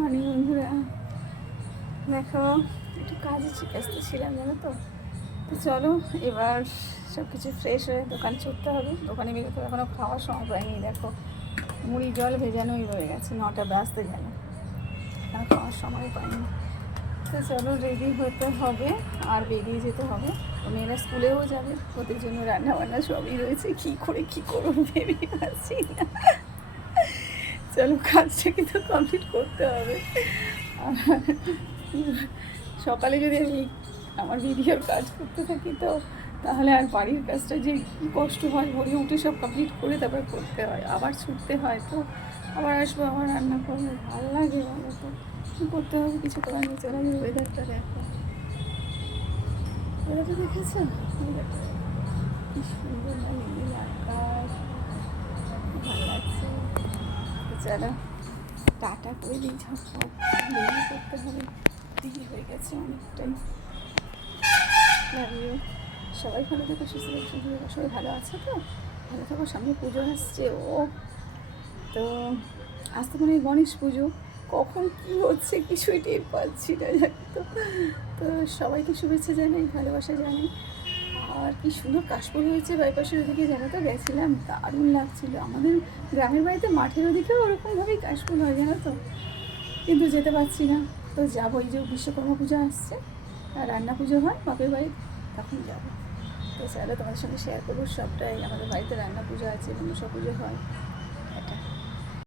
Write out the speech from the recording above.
মানে বন্ধুরা দেখো, একটু কাজে ব্যস্ত ছিলাম জানো তো। তো চলো এবার সব কিছু ফ্রেশ হয়ে দোকান ছুটতে হবে। দোকানে বেরোতে এখনও খাওয়ার সময় পাইনি। দেখো মুড়ি জল ভেজানোই রয়ে গেছে, 9টা বাজতে গেল, এখনও খাওয়ার সময় পাইনি। তো চলো রেডি হতে হবে আর বেরিয়ে যেতে হবে। মেয়েরা স্কুলেও যাবে, ওদের জন্য রান্না বান্না সবই রয়েছে। কী করে কী করবো ভেবে পাচ্ছি না। চলো কাজটাকে তো কমপ্লিট করতে হবে। সকালে যদি আমি আমার ভিডিওর কাজ করতে থাকি তো তাহলে আর বাড়ির কাজটা যে কী কষ্ট হয়, ভোরে উঠে সব কমপ্লিট করে তারপর করতে হয়, আবার ছুটতে হয়। তো আবার আসবো, আবার রান্না করবো, ভালো লাগে বলো তো। কী করতে হবে, কিছু করার নেই। চলো আমি ওয়েদারটা দেখো, ওয়েদারটা দেখেছো? কি সুন্দর না, নীল আকাশ, ভালো লাগছে। তো চলো টাটা করে দিই, ঝটপট বেরিয়ে করতে হবে, দেরি হয়ে গেছে অনেকটাই। Love you. সবাই ভালো থাকো, সুস্থ থাকো, সুন্দর থাকো, সবাই ভালো আছে তো? ভালো থাকো। সামনে পুজো আসছে। তো আজ তো মানে গণেশ পুজো, কখন কি হচ্ছে কিছুই টের পাচ্ছি না জানি তো। তো সবাইকে শুভেচ্ছা জানাই, ভালোবাসা জানাই। আর কি সুন্দর কাশফুল হয়েছে বাইপাসের ওদিকে, জানো তো, গেছিলাম, দারুণ লাগছিলো। আমাদের গ্রামের বাড়িতে মাঠের ওদিকেও ওরকমভাবেই কাশফুল হয় জানো তো, কিন্তু যেতে পারছি না। তো যাবো, এই যে বিশ্বকর্মা পুজো আসছে আর রান্না পুজো হয় বাপের বাড়ি, তখন যাবো। তো চলো তোমাদের সঙ্গে শেয়ার করবো সবটাই। আমাদের বাড়িতে রান্না পুজো আছে, মনসা পুজো হয়।